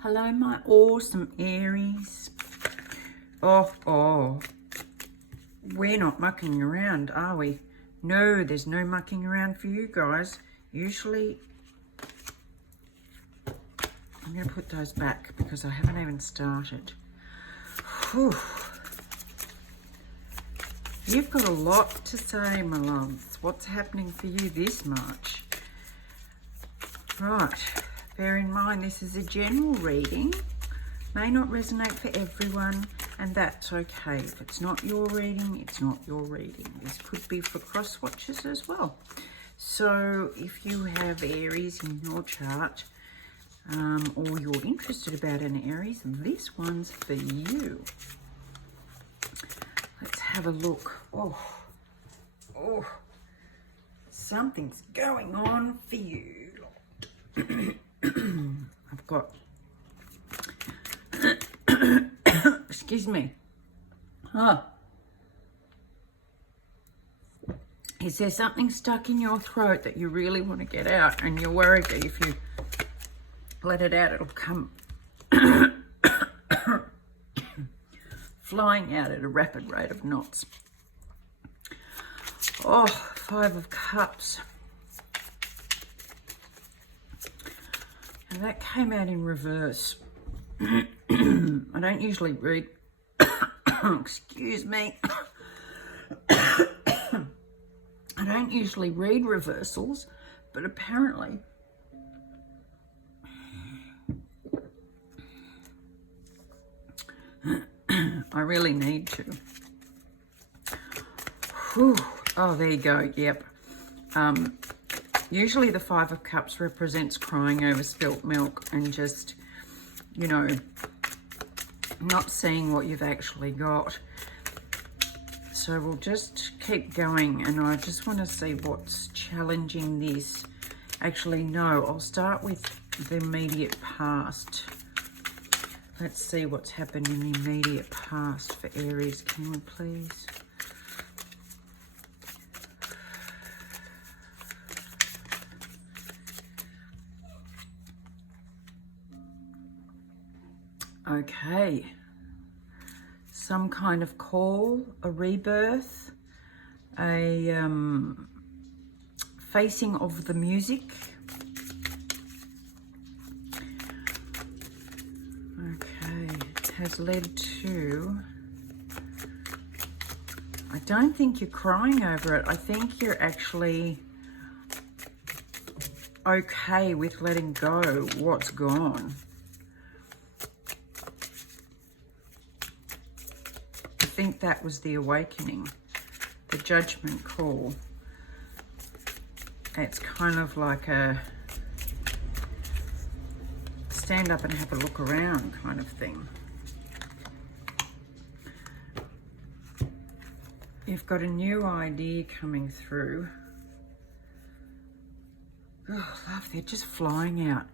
Hello, my awesome Aries. Oh, we're not mucking around, are we? No, there's no mucking around for you guys. Usually, I'm going to put those back because I haven't even started. Whew. You've got a lot to say, my loves. What's happening for you this March? Right. Bear in mind, this is a general reading. May not resonate for everyone, and that's okay. If it's not your reading, it's not your reading. This could be for cross watchers as well. So if you have Aries in your chart, or you're interested about an Aries, this one's for you. Let's have a look. Oh, something's going on for you. I've got, excuse me. Is there something stuck in your throat that you really want to get out, and you're worried that if you let it out, it'll come flying out at a rapid rate of knots? Oh, 5 of Cups. And that came out in reverse. I don't usually read, excuse me. I don't usually read reversals, but apparently I really need to. Whew. Oh, there you go. Yep. Usually the 5 of Cups represents crying over spilt milk and just, you know, not seeing what you've actually got. So we'll just keep going, and I just want to see what's challenging this. Actually, no, I'll start with the immediate past. Let's see what's happened in the immediate past for Aries. Can we please? Okay, some kind of call, a rebirth, a facing of the music. Okay, has led to, I don't think you're crying over it. I think you're actually okay with letting go what's gone. I think that was the awakening, the judgment call. It's kind of like a stand up and have a look around kind of thing. You've got a new idea coming through. Oh, love, they're just flying out.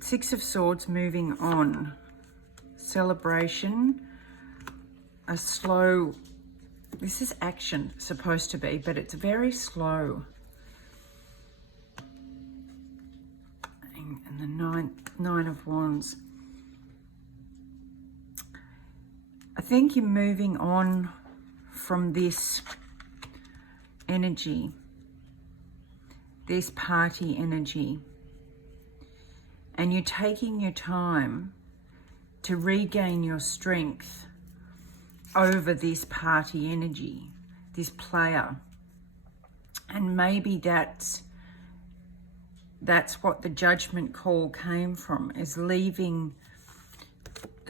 6 of Swords, moving on. Celebration. A slow, this is action supposed to be, but it's very slow. And the nine of Wands. I think you're moving on from this energy, this party energy, and you're taking your time to regain your strength over this party energy, this player. And maybe that's what the judgment call came from, is leaving.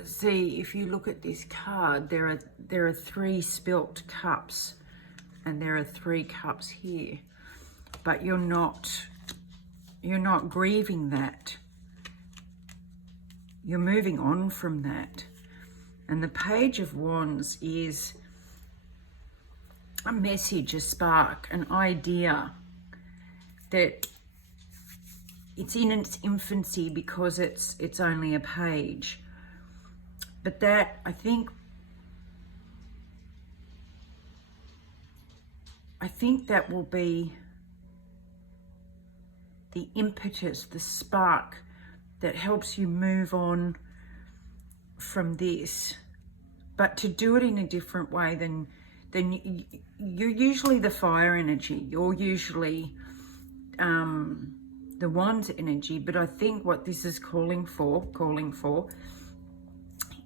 See, if you look at this card, there are 3 spilt cups, and there are 3 cups here, but you're not grieving that. You're moving on from that. And the Page of Wands is a message, a spark, an idea that it's in its infancy because it's only a page. But that, I think that will be the impetus, the spark that helps you move on from this, but to do it in a different way than you're usually the fire energy. You're usually the Wands energy, but I think what this is calling for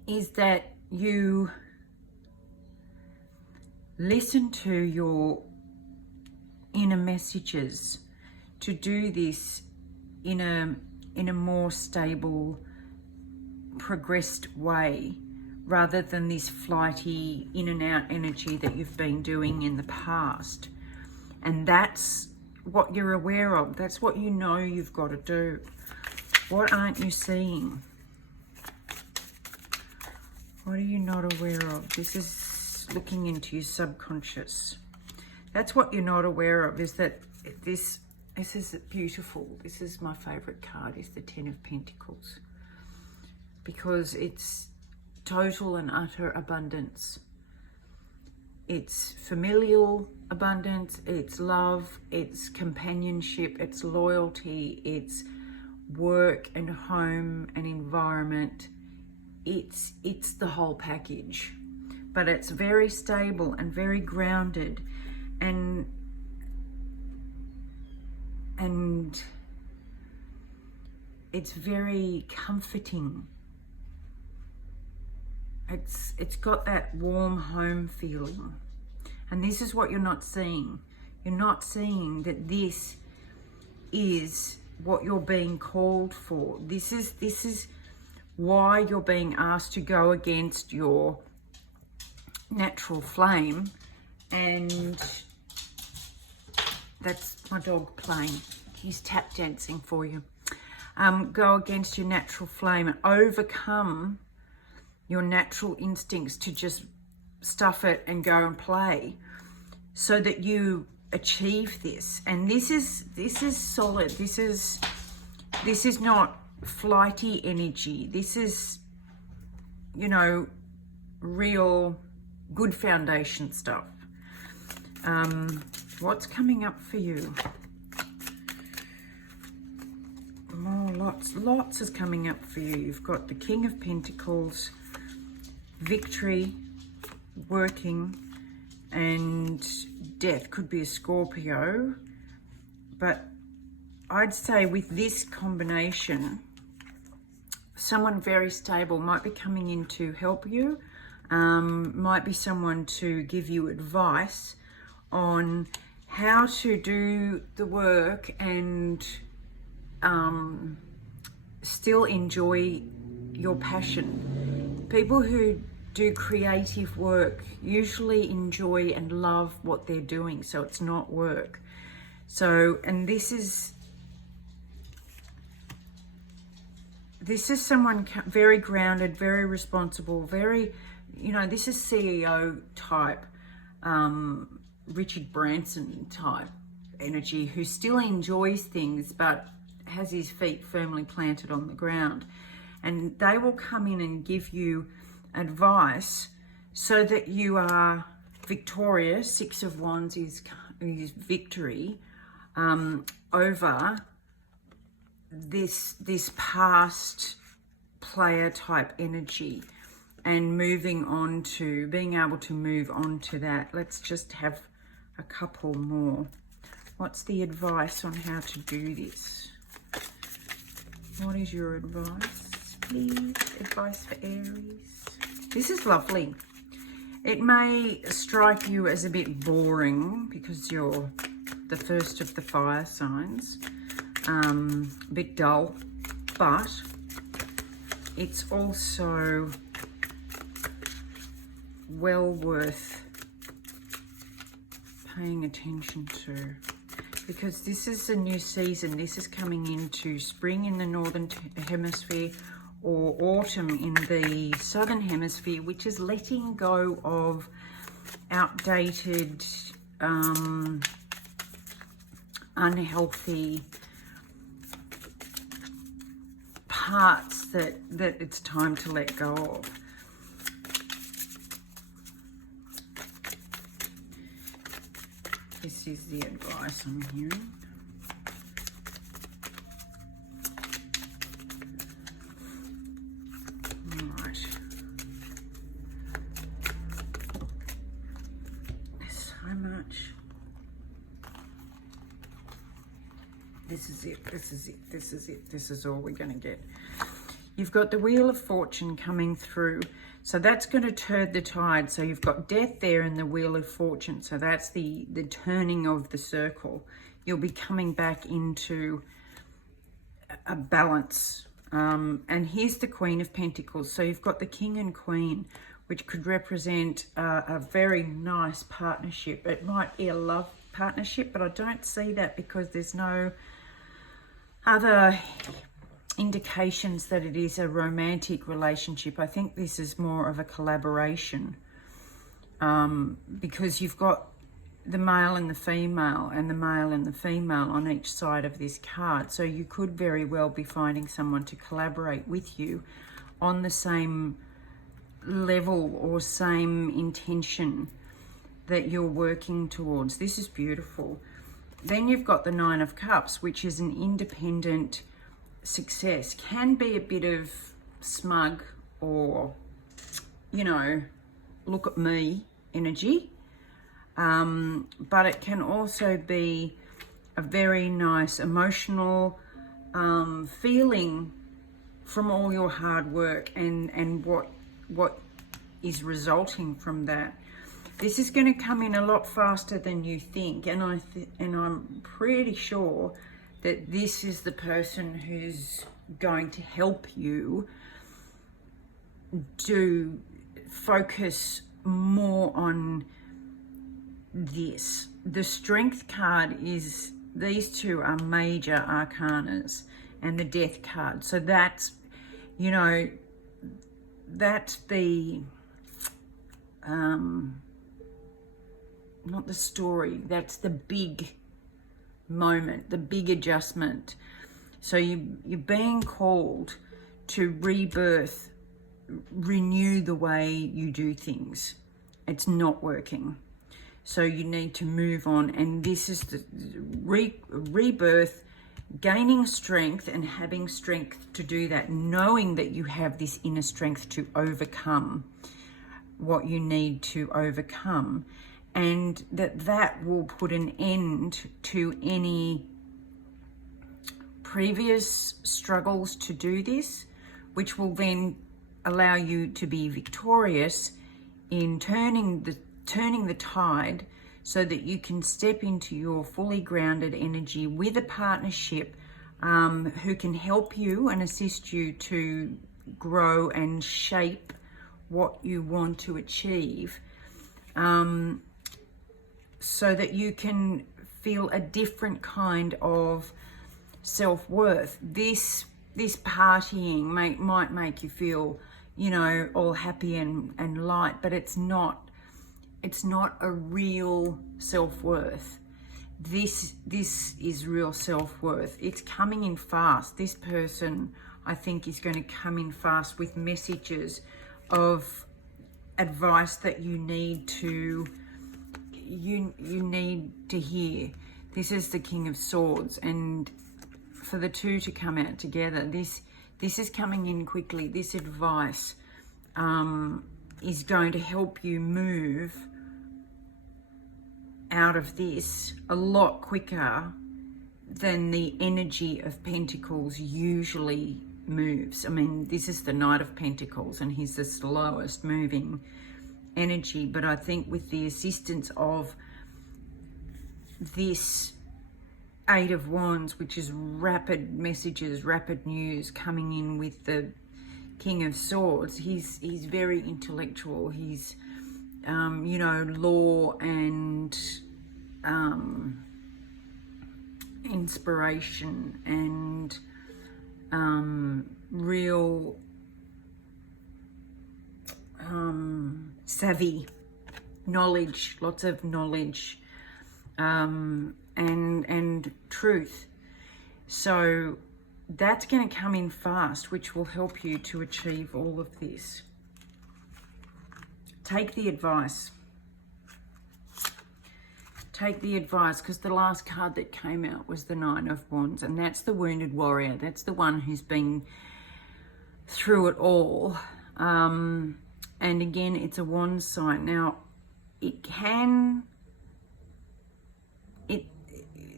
is that you listen to your inner messages to do this in a more stable, progressed way, rather than this flighty in and out energy that you've been doing in the past. And that's what you're aware of. That's what you know you've got to do. What aren't you seeing? What are you not aware of? This is looking into your subconscious. That's what you're not aware of, is that this is beautiful. This is my favorite card, is the Ten of Pentacles, because it's total and utter abundance. It's familial abundance, it's love, it's companionship, it's loyalty, it's work and home and environment. It's the whole package, but it's very stable and very grounded, and it's very comforting. It's got that warm home feeling. And this is what you're not seeing. You're not seeing that this is what you're being called for. This is why you're being asked to go against your natural flame. And that's my dog playing. He's tap dancing for you. Go against your natural flame and overcome your natural instincts to just stuff it and go and play, so that you achieve this. And this is solid. This is not flighty energy. This is, you know, real good foundation stuff. What's coming up for you? Oh, lots is coming up for you. You've got the King of Pentacles, victory, working, and death. Could be a Scorpio, but I'd say with this combination, someone very stable might be coming in to help you, might be someone to give you advice on how to do the work and still enjoy your passion. People who do creative work usually enjoy and love what they're doing, so it's not work. So, and this is someone very grounded, very responsible, very, you know, this is CEO type, Richard Branson type energy, who still enjoys things but has his feet firmly planted on the ground. And they will come in and give you advice so that you are victorious. Six of Wands is victory over this past player type energy, and moving on to being able to move on to that. Let's just have a couple more. What's the advice on how to do this? What is your advice, please? Advice for Aries. This is lovely. It may strike you as a bit boring because you're the first of the fire signs, a bit dull, but it's also well worth paying attention to, because this is a new season. This is coming into spring in the northern hemisphere, or autumn in the southern hemisphere, which is letting go of outdated, unhealthy parts that it's time to let go of. This is the advice I'm hearing. This is it, this is it, this is it, this is all we're going to get. You've got the Wheel of Fortune coming through. So that's going to turn the tide. So you've got Death there in the Wheel of Fortune. So that's the turning of the circle. You'll be coming back into a balance. And here's the Queen of Pentacles. So you've got the King and Queen, which could represent a very nice partnership. It might be a love partnership, but I don't see that because there's no other indications that it is a romantic relationship. I think this is more of a collaboration, because you've got the male and the female and the male and the female on each side of this card. So you could very well be finding someone to collaborate with you on the same level or same intention that you're working towards. This is beautiful. Then you've got the Nine of Cups, which is an independent success. Can be a bit of smug or, you know, look at me energy. But it can also be a very nice emotional feeling from all your hard work and what is resulting from that. This is going to come in a lot faster than you think, and I'm pretty sure that this is the person who's going to help you to focus more on this. The Strength card is, these two are major arcanas, and the Death card. So that's, you know, that's the, not the story, that's the big moment, the big adjustment. So you're being called to rebirth, renew the way you do things. It's not working. So you need to move on. And this is the rebirth, gaining strength and having strength to do that, knowing that you have this inner strength to overcome what you need to overcome. And that will put an end to any previous struggles to do this, which will then allow you to be victorious in turning the tide, so that you can step into your fully grounded energy with a partnership who can help you and assist you to grow and shape what you want to achieve. So that you can feel a different kind of self-worth. This partying might make you feel, you know, all happy and light, but it's not a real self-worth. This is real self-worth. It's coming in fast. This person, I think, is going to come in fast with messages of advice that you need to hear. This is the King of Swords, and for the two to come out together, this is coming in quickly. This advice is going to help you move out of this a lot quicker than the energy of Pentacles usually moves. I mean, this is the Knight of Pentacles, and he's the slowest moving energy, but I think with the assistance of this Eight of Wands, which is rapid messages, rapid news coming in with the King of Swords, he's very intellectual. He's you know, law and inspiration and real savvy knowledge, lots of knowledge, and truth. So that's going to come in fast, which will help you to achieve all of this. Take the advice. Take the advice, because the last card that came out was the Nine of Wands, and that's the wounded warrior. That's the one who's been through it all. And again, it's a Wands sign. Now,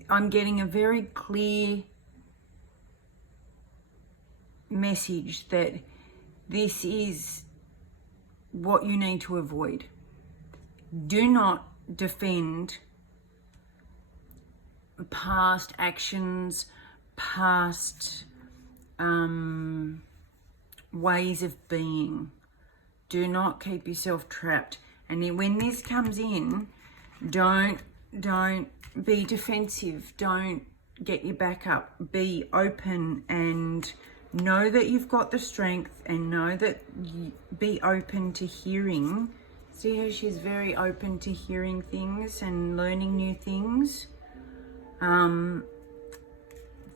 I'm getting a very clear message that this is what you need to avoid. Do not defend past actions, past ways of being. Do not keep yourself trapped. And then when this comes in, don't be defensive. Don't get your back up. Be open and know that you've got the strength, and know that be open to hearing. See how she's very open to hearing things and learning new things.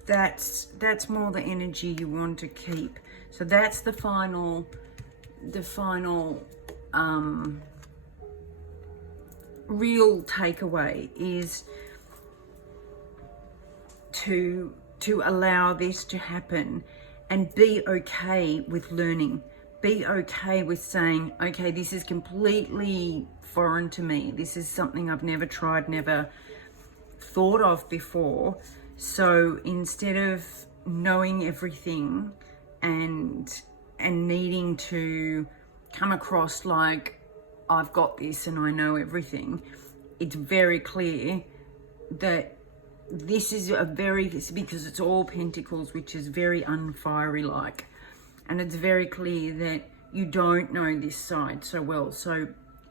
That's more the energy you want to keep. So that's the final real takeaway, is to allow this to happen and be okay with learning. Be okay with saying, okay, this is completely foreign to me. This is something I've never tried, never thought of before. So instead of knowing everything and needing to come across like I've got this and I know everything, it's very clear that this is because it's all pentacles, which is very unfiery like, and it's very clear that you don't know this side so well. So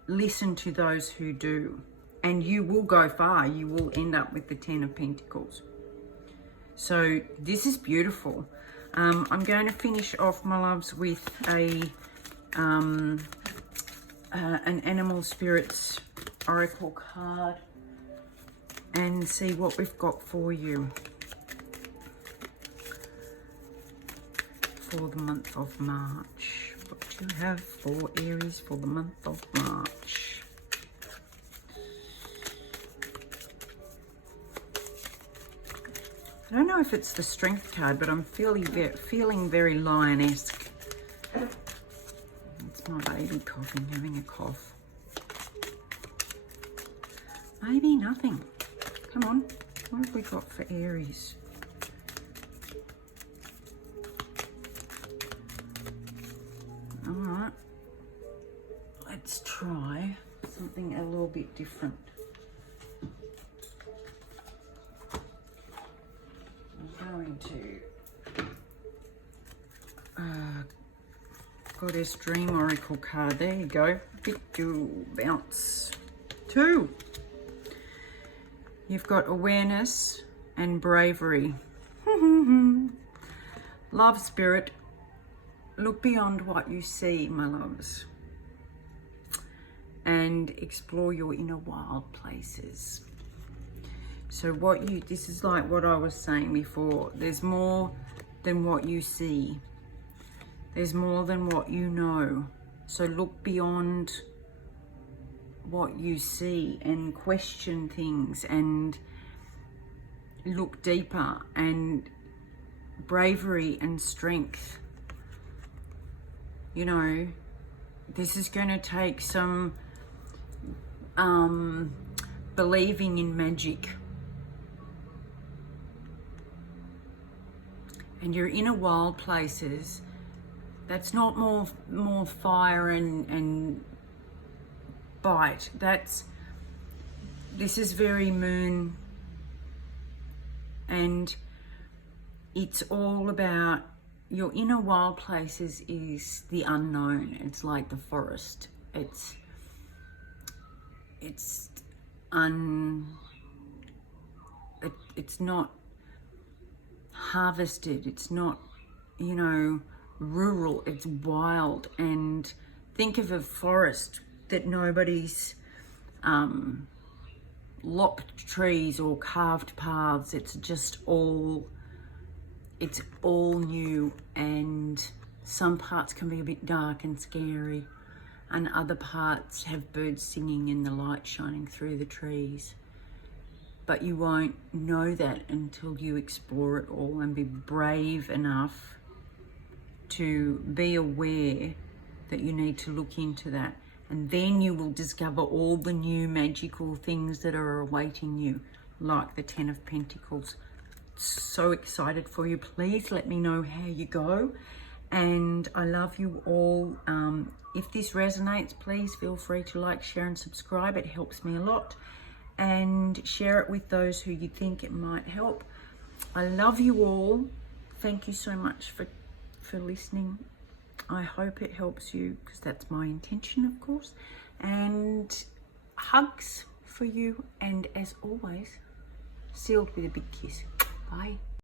listen to those who do, and you will go far. You will end up with the 10 of Pentacles. So this is beautiful. I'm going to finish off, my loves, with an Animal Spirits Oracle card and see what we've got for you for the month of March. What do you have for Aries for the month of March? I don't know if it's the Strength card, but I'm feeling very lion-esque. It's my baby coughing, having a cough. Maybe nothing. Come on, what have we got for Aries? All right, let's try something a little bit different. I'm going to Goddess Dream Oracle card. There you go. Big bounce. 2. You've got awareness and bravery. Love, Spirit, look beyond what you see, my loves, and explore your inner wild places. So this is like what I was saying before. There's more than what you see. There's more than what you know. So look beyond what you see and question things and look deeper. And bravery and strength, you know, this is going to take some believing in magic. And your inner wild places, that's not more fire and bite. This is very moon, and it's all about your inner wild places is the unknown. It's like the forest. It's not harvested. It's not, you know, rural. It's wild. And think of a forest that nobody's lopped trees or carved paths. It's just all new, and some parts can be a bit dark and scary, and other parts have birds singing and the light shining through the trees. But you won't know that until you explore it all and be brave enough to be aware that you need to look into that. And then you will discover all the new magical things that are awaiting you. like the Ten of Pentacles. So excited for you. Please let me know how you go. And I love you all. If this resonates, please feel free to like, share and subscribe. It helps me a lot. And share it with those who you think it might help. I love you all. Thank you so much for listening. I hope it helps you, because that's my intention, of course. And hugs for you. And as always, sealed with a big kiss. Bye.